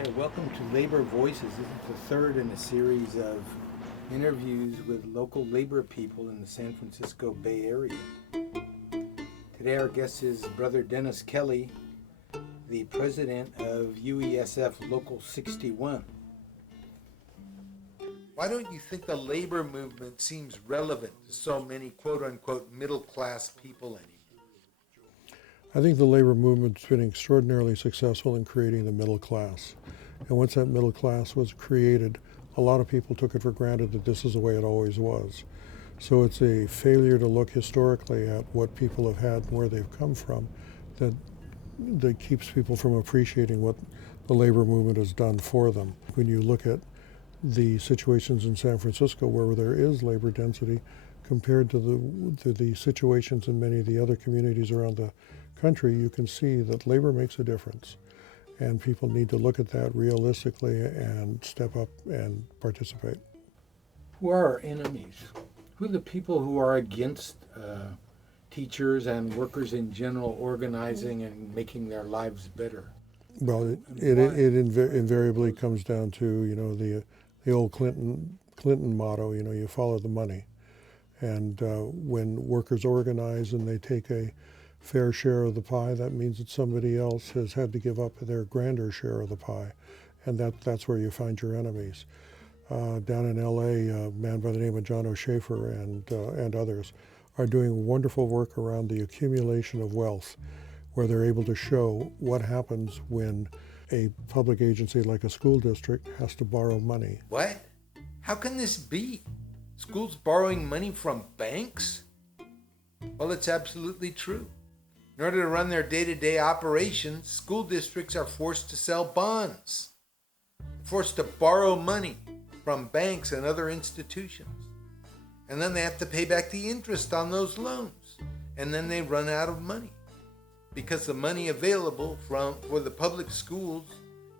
Okay, welcome to Labor Voices. This is the third in a series of interviews with local labor people in the San Francisco Bay Area. Today our guest is Brother Dennis Kelly, the president of UESF Local 61. Why don't you think the labor movement seems relevant to so many quote-unquote middle-class people anymore? I think the labor movement's been extraordinarily successful in creating the middle class. And once that middle class was created, a lot of people took it for granted that this is the way it always was. So it's a failure to look historically at what people have had and where they've come from that keeps people from appreciating what the labor movement has done for them. When you look at the situations in San Francisco where there is labor density compared to the situations in many of the other communities around the country, you can see that labor makes a difference. And people need to look at that realistically and step up and participate. Who are our enemies? Who are the people who are against teachers and workers in general organizing and making their lives better? Well, it invariably comes down to, the old Clinton motto, you follow the money. And when workers organize and they take a fair share of the pie, that means that somebody else has had to give up their grander share of the pie. And that's where you find your enemies. Down in LA, a man by the name of John O'Shafer and others are doing wonderful work around the accumulation of wealth, where they're able to show what happens when a public agency like a school district has to borrow money. What? How can this be? Schools borrowing money from banks? Well, it's absolutely true. In order to run their day-to-day operations, school districts are forced to sell bonds, forced to borrow money from banks and other institutions. And then they have to pay back the interest on those loans. And then they run out of money because the money available for the public schools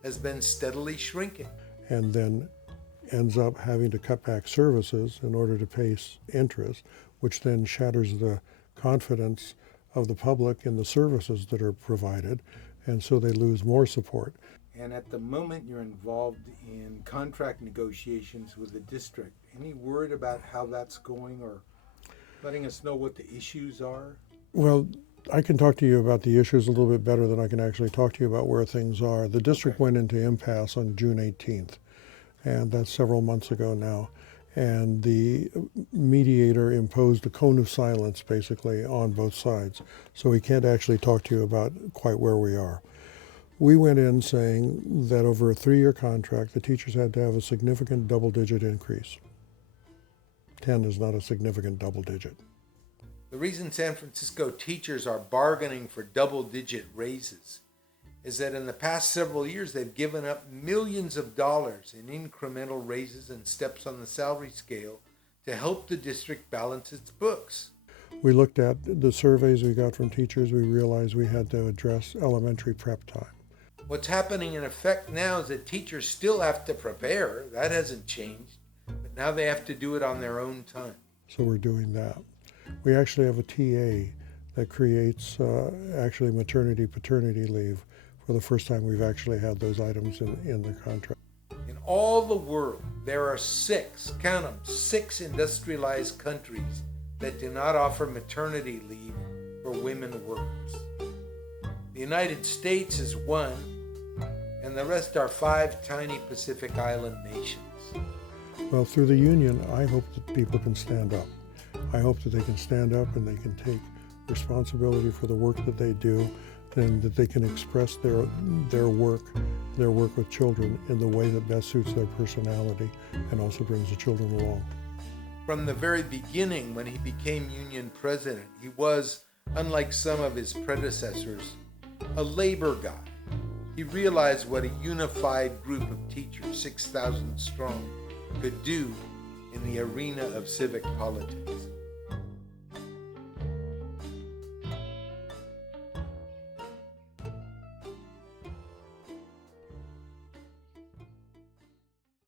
has been steadily shrinking. And then ends up having to cut back services in order to pay interest, which then shatters the confidence of the public in the services that are provided, and so they lose more support. And at the moment you're involved in contract negotiations with the district. Any word about how that's going or letting us know what the issues are? Well, I can talk to you about the issues a little bit better than I can actually talk to you about where things are. The district went into impasse on June 18th, and that's several months ago now. And the mediator imposed a cone of silence, basically, on both sides. So he can't actually talk to you about quite where we are. We went in saying that over a 3-year contract, the teachers had to have a significant double-digit increase. 10 is not a significant double-digit. The reason San Francisco teachers are bargaining for double-digit raises is that in the past several years, they've given up millions of dollars in incremental raises and steps on the salary scale to help the district balance its books. We looked at the surveys we got from teachers. We realized we had to address elementary prep time. What's happening in effect now is that teachers still have to prepare. That hasn't changed. But now they have to do it on their own time. So we're doing that. We actually have a TA that creates actually maternity-paternity leave. For the first time, we've actually had those items in the contract. In all the world, there are 6, count them, 6 industrialized countries that do not offer maternity leave for women workers. The United States is one, and the rest are 5 tiny Pacific Island nations. Well, through the union, I hope that people can stand up. I hope that they can stand up and they can take responsibility for the work that they do, and that they can express their work with children in the way that best suits their personality and also brings the children along. From the very beginning, when he became union president, he was, unlike some of his predecessors, a labor guy. He realized what a unified group of teachers, 6,000 strong, could do in the arena of civic politics.